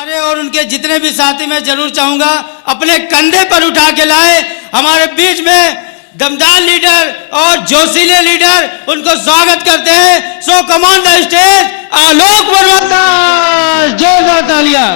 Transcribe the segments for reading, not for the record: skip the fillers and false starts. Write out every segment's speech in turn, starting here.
हमारे और उनके जितने भी साथी मैं जरूर चाहूंगा अपने कंधे पर उठा के लाए। हमारे बीच में दमदार लीडर और जोशीले लीडर, उनको स्वागत करते हैं। सो कम ऑन द स्टेज आलोक वर्मा, जोरदार तालियां।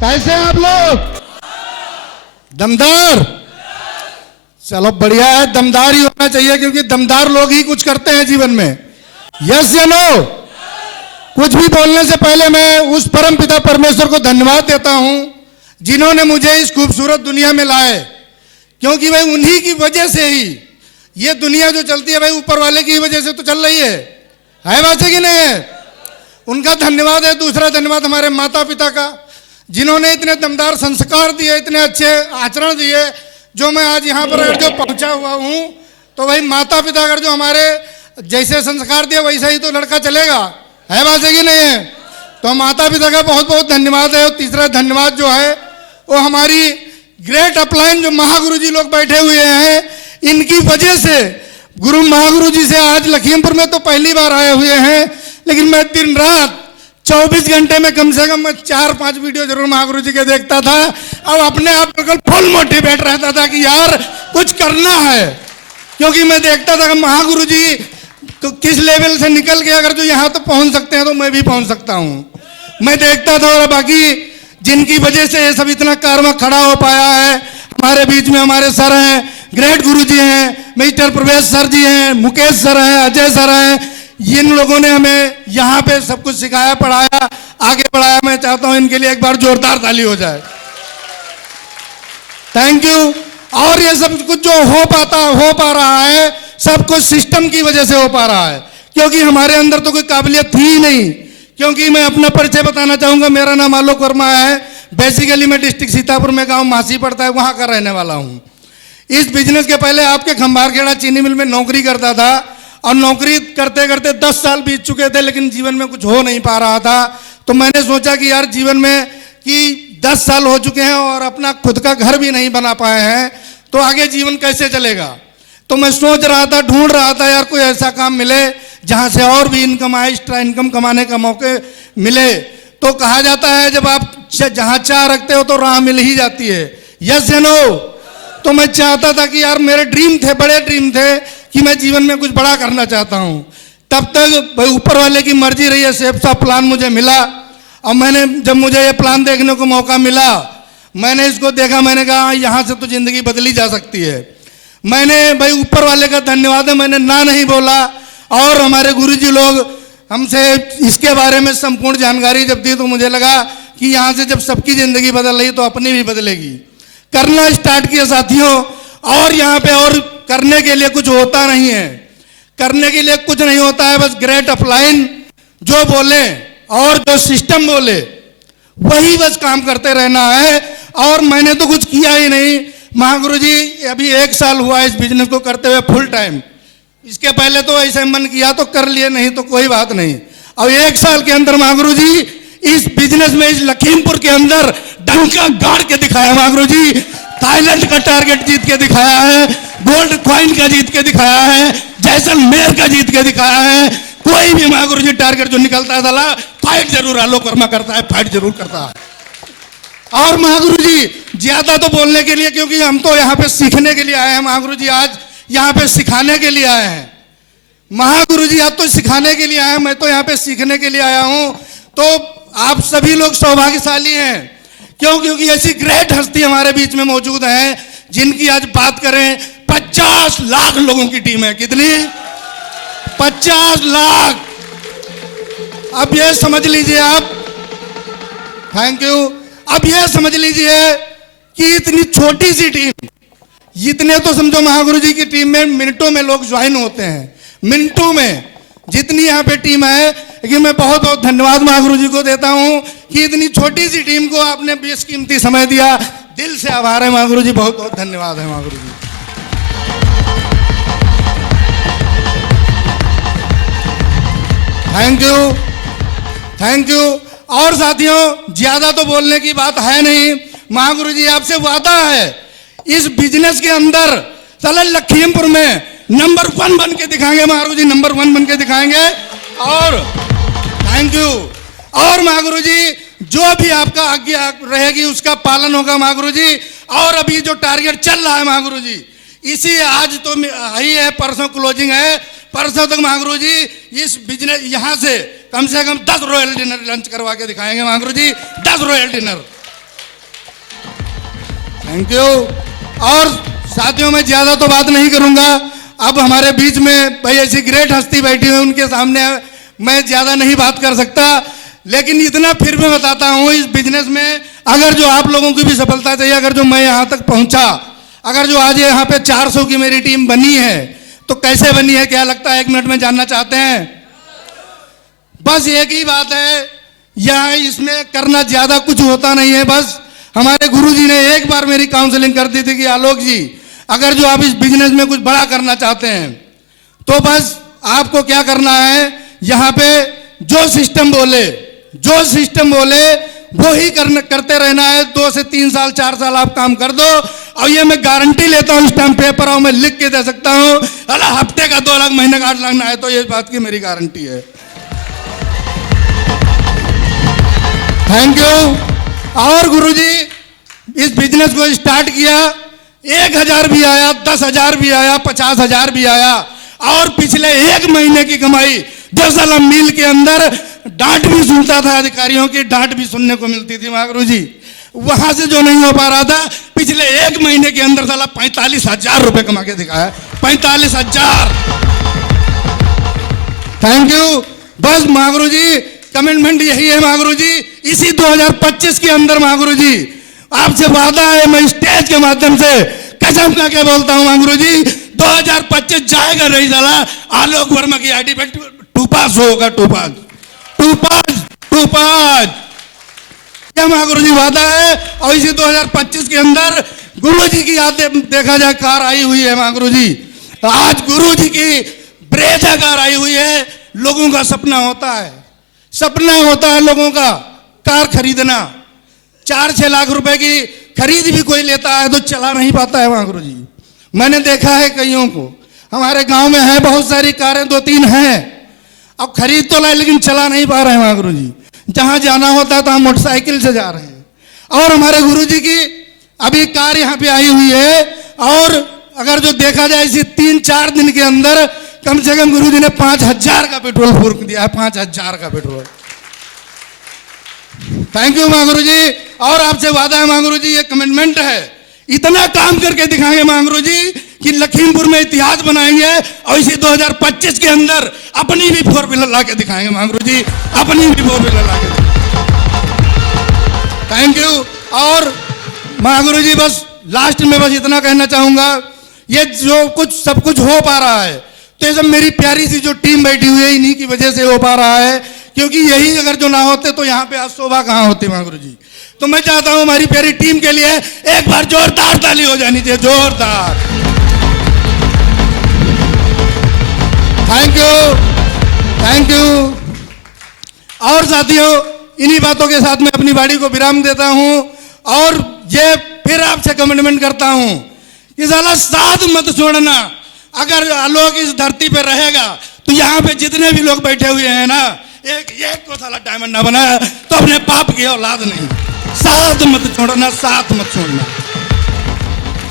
कैसे हैं आप लोग? दमदार। चलो बढ़िया है, दमदार ही होना चाहिए क्योंकि दमदार लोग ही कुछ करते हैं जीवन में। यस या नो? कुछ भी बोलने से पहले मैं उस परम पिता परमेश्वर को धन्यवाद देता हूं जिन्होंने मुझे इस खूबसूरत दुनिया में लाए, क्योंकि भाई उन्हीं की वजह से ही ये दुनिया जो चलती है भाई ऊपर वाले की वजह से तो चल रही है बात है कि नहीं है? उनका धन्यवाद है। दूसरा धन्यवाद हमारे माता पिता का, जिन्होंने इतने दमदार संस्कार दिए, इतने अच्छे आचरण दिए, जो मैं आज यहाँ पर अगर जो पहुँचा हुआ हूँ तो भाई माता पिता अगर जो हमारे जैसे संस्कार दिए वैसा ही तो लड़का चलेगा, है बात है कि नहीं है? तो माता पिता का बहुत बहुत धन्यवाद है। और तीसरा धन्यवाद जो है वो हमारी ग्रेट अपलाइन जो महागुरु जी लोग बैठे हुए हैं, इनकी वजह से गुरु महागुरु जी से आज लखीमपुर में तो पहली बार आए हुए हैं, लेकिन मैं दिन रात 24 घंटे में कम से कम मैं 4-5 वीडियो जरूर महागुरु जी के देखता था और अपने आप बिल्कुल फुल मोटिवेट रहता था कि यार कुछ करना है, क्योंकि मैं देखता था कि महागुरु जी तो किस लेवल से निकल के अगर जो यहाँ तो पहुंच सकते हैं तो मैं भी पहुंच सकता हूँ। मैं देखता था। और बाकी जिनकी वजह से ये सब इतना कारवा खड़ा हो पाया है, हमारे बीच में हमारे सर हैं, ग्रेट गुरु जी हैं, मिस्टर प्रवेश सर जी हैं, मुकेश सर हैं, अजय सर हैं। इन लोगों ने हमें यहाँ पे सब कुछ सिखाया, पढ़ाया, आगे बढ़ाया। मैं चाहता हूं इनके लिए एक बार जोरदार ताली हो जाए। Thank you. और ये सब कुछ जो हो पा रहा है, सब कुछ सिस्टम की वजह से हो पा रहा है, क्योंकि हमारे अंदर तो कोई काबिलियत थी ही नहीं। क्योंकि मैं अपना परिचय बताना चाहूंगा। मेरा नाम आलोक वर्मा है। बेसिकली मैं डिस्ट्रिक्ट सीतापुर में, गाँव मासी पड़ता है, वहां का रहने वाला हूँ। इस बिजनेस के पहले आपके खंबारखेड़ा चीनी मिल में नौकरी करता था और नौकरी करते करते 10 साल बीत चुके थे, लेकिन जीवन में कुछ हो नहीं पा रहा था। तो मैंने सोचा कि यार जीवन में कि 10 साल हो चुके हैं और अपना खुद का घर भी नहीं बना पाए हैं, तो आगे जीवन कैसे चलेगा? तो मैं सोच रहा था, ढूंढ रहा था यार कोई ऐसा काम मिले जहां से और भी इनकम आए, एक्स्ट्रा इनकम कमाने का मौके मिले। तो कहा जाता है जब आप जहां चाह रखते हो तो राह मिल ही जाती है। यस या नो? तो मैं चाहता था कि यार मेरे ड्रीम थे, बड़े ड्रीम थे कि मैं जीवन में कुछ बड़ा करना चाहता हूं। तब तक भाई ऊपर वाले की मर्जी रही है, सेफ सा प्लान मुझे मिला। और मैंने जब मुझे ये प्लान देखने को मौका मिला, मैंने इसको देखा, मैंने कहा यहाँ से तो जिंदगी बदली जा सकती है। मैंने भाई ऊपर वाले का धन्यवाद है, मैंने ना नहीं बोला। और हमारे गुरुजी लोग हमसे इसके बारे में संपूर्ण जानकारी जब दी तो मुझे लगा कि यहाँ से जब सबकी जिंदगी बदल रही तो अपनी भी बदलेगी। करना स्टार्ट किया साथियों, और यहाँ पे और करने के लिए कुछ होता नहीं है, करने के लिए कुछ नहीं होता है, बस ग्रेट अपलाइन जो बोले और जो सिस्टम बोले वही बस काम करते रहना है। और मैंने तो कुछ किया ही नहीं महागुरु जी, अभी 1 साल हुआ इस बिजनेस को करते हुए फुल टाइम। इसके पहले तो ऐसे मन किया तो कर लिए, नहीं तो कोई बात नहीं। अब 1 साल के अंदर महागुरु जी इस बिजनेस में, इस लखीमपुर के अंदर डंका गाड़ के दिखाया महागुरु जी। थाईलैंड का टारगेट जीत के दिखाया है, गोल्ड कॉइन का जीत के दिखाया है, जैसलमेर का जीत के दिखाया है। कोई भी महागुरु जी टारगेट जो निकलता है साला फाइट जरूर आलोक वर्मा करता है, फाइट जरूर करता है। और महागुरु जी ज्यादा तो बोलने के लिए, क्योंकि हम तो यहाँ पे सीखने के लिए आए हैं महागुरु जी, आज यहाँ पे सिखाने के लिए आए हैं। महागुरु जी आप तो सिखाने के लिए आए हैं, मैं तो यहाँ पे सीखने के लिए आया हूं। तो आप सभी लोग सौभाग्यशाली हैं, क्यों? क्योंकि ऐसी ग्रेट हस्ती हमारे बीच में मौजूद है जिनकी आज बात करें 50 लाख लोगों की टीम है। कितनी? 50 लाख। अब ये समझ लीजिए आप, थैंक यू। अब ये समझ लीजिए कि इतनी छोटी सी टीम, इतने तो समझो महागुरु जी की टीम में मिनटों में लोग ज्वाइन होते हैं, मिनटों में जितनी यहाँ पे टीम है। लेकिन मैं बहुत बहुत धन्यवाद महागुरु जी को देता हूँ कि इतनी छोटी सी टीम को आपने बेशकीमती समय दिया, दिल से आभार है महागुरु जी, बहुत बहुत धन्यवाद है Mahaguru ji. Thank you, thank you. और साथियों ज्यादा तो बोलने की बात है नहीं, महागुरु जी आपसे वादा है इस बिजनेस के अंदर साला लखीमपुर में नंबर 1 बन के दिखाएंगे महागुरु जी, नंबर 1 बन के दिखाएंगे। और थैंक यू। और महागुरु जी जो भी आपका आज्ञा रहेगी उसका पालन होगा महागुरु जी। और अभी जो टारगेट चल रहा है महागुरु जी, इसी आज तो ही है, परसों क्लोजिंग है, परसों तक महागुरु जी इस बिजनेस यहाँ से कम 10 रॉयल डिनर लंच करवा के दिखाएंगे महागुरु जी, 10 रॉयल डिनर। Thank you. और साथियों मैं ज्यादा तो बात नहीं करूंगा, अब हमारे बीच में भाई ऐसी ग्रेट हस्ती बैठी हुई, उनके सामने मैं ज्यादा नहीं बात कर सकता। लेकिन इतना फिर भी बताता हूं, इस बिजनेस में अगर जो आप लोगों की भी सफलता चाहिए, अगर जो मैं यहां तक पहुंचा, अगर जो आज यहाँ पे 400 की मेरी टीम बनी है, तो कैसे बनी है क्या लगता है 1 मिनट में जानना चाहते हैं? बस एक ही बात है, यहाँ इसमें करना ज्यादा कुछ होता नहीं है। बस हमारे गुरुजी ने एक बार मेरी काउंसलिंग कर दी थी कि आलोक जी अगर जो आप इस बिजनेस में कुछ बड़ा करना चाहते हैं तो बस आपको क्या करना है, यहाँ पे जो सिस्टम बोले वो ही करते रहना है। 2 से 3 साल 4 साल आप काम कर दो, और ये मैं गारंटी लेता हूँ, स्टैम्प पेपर और मैं लिख के दे सकता हूँ, अला हफ्ते का 2 लाख, महीने का 8 लाख ना है, तो ये बात की मेरी गारंटी है। Thank you. और गुरुजी इस बिजनेस को स्टार्ट किया, 1000 भी आया, 10,000 भी आया, 50,000 भी आया, और पिछले 1 महीने की कमाई 10 मील के अंदर डांट भी सुनता था, अधिकारियों की डांट भी सुनने को मिलती थी महागुरु जी, वहां से जो नहीं हो पा रहा था, पिछले 1 महीने के अंदर साला 45,000 रुपए कमा के दिखाया। 45,000। Thank you. बस महागुरु जी कमिटमेंट यही है महागुरु जी, इसी 2025 के अंदर महागुरु जी आपसे वादा है, मैं स्टेज के माध्यम से कसम खा के बोलता हूं महागुरु जी, 2025 जाएगा नहीं साला, आलोक वर्मा की आईडी पे टूपास होगा, टूपास। क्या महागुरु जी वादा है। और इसी 2025 के अंदर गुरु जी की याद देखा जाए कार आई हुई है महागुरु जी, आज गुरु जी की ब्रेजा कार आई हुई है। लोगों का सपना होता है लोगों का कार खरीदना, 4-6 लाख रुपए की खरीद भी कोई लेता है तो चला नहीं पाता है महागुरु जी। मैंने देखा है कईयों को, हमारे गांव में है बहुत सारी कारें, 2-3 हैं, अब खरीद तो लाए लेकिन चला नहीं पा रहे हैं महागुरु जी। जहां जाना होता है तो हम मोटरसाइकिल से जा रहे हैं। और हमारे गुरु जी की अभी कार यहाँ पे आई हुई है, और अगर जो देखा जाए इसी 3-4 दिन के अंदर कम से कम गुरु जी ने 5,000 का पेट्रोल फूंक दिया है, 5,000 का पेट्रोल। थैंक यू महागुरु जी। और आपसे वादा है महागुरु जी, ये कमिटमेंट है, इतना काम करके दिखाएंगे महागुरु जी कि लखीमपुर में इतिहास बनाएंगे और इसी 2025 के अंदर अपनी भी 4 व्हीलर ला के दिखाएंगे महागुरु जी, अपनी भी 4 व्हीलर ला के। Thank you. और महागुरु जी बस लास्ट में बस इतना कहना चाहूंगा, ये जो कुछ सब कुछ हो पा रहा है तो ये सब मेरी प्यारी सी जो टीम बैठी हुई है इन्हीं की वजह से हो पा रहा है, क्योंकि यही अगर जो ना होते तो यहाँ पे आज शोभा कहाँ होती महागुरु जी। तो मैं चाहता हूं हमारी प्यारी टीम के लिए एक बार जोरदार ताली हो जानी चाहिए, जोरदार। Thank you, thank you. और साथियों इन्हीं बातों के साथ मैं अपनी वाणी को विराम देता हूं और ये फिर आपसे कमिटमेंट करता हूं कि साला साथ मत छोड़ना। अगर आलोक इस धरती पे रहेगा तो यहाँ पे जितने भी लोग बैठे हुए हैं ना, एक को साला डायमंड ना बना तो अपने पाप की औलाद नहीं। साथ मत छोड़ना, साथ मत छोड़ना,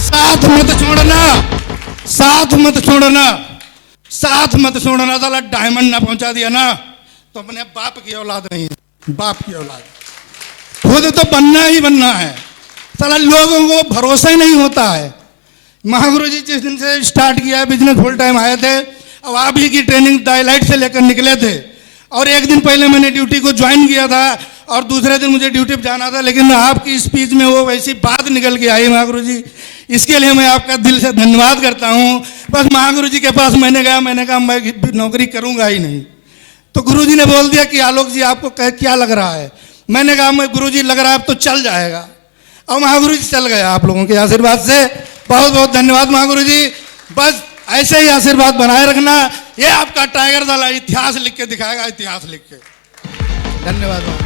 साथ मत छोड़ना, साथ मत छोड़ना, साथ मत छोड़ना। साला डायमंड ना पहुंचा दिया ना तो अपने बाप की औलाद नहीं, बाप की औलाद। खुद तो बनना ही बनना है। साला लोगों को भरोसा ही नहीं होता है। महागुरु जी जिस दिन से स्टार्ट किया है बिजनेस फुल टाइम आए थे, अब आप ही की ट्रेनिंग डायलाइट से लेकर निकले थे और एक दिन पहले मैंने ड्यूटी को ज्वाइन किया था और दूसरे दिन मुझे ड्यूटी पर जाना था, लेकिन आपकी स्पीच में वो वैसी बात निकल के आई महागुरु जी, इसके लिए मैं आपका दिल से धन्यवाद करता हूँ। बस महागुरु जी के पास मैंने कहा मैं नौकरी करूँगा ही नहीं, तो गुरु जी ने बोल दिया कि आलोक जी आपको क्या लग रहा है। मैंने कहा मैं गुरु जी लग रहा है अब तो चल जाएगा, और महागुरु जी चल गया आप लोगों के आशीर्वाद से। बहुत बहुत धन्यवाद महागुरु जी। बस ऐसे ही आशीर्वाद बनाए रखना। ये आपका टाइगर दल इतिहास लिख के दिखाएगा, इतिहास लिख के। धन्यवाद।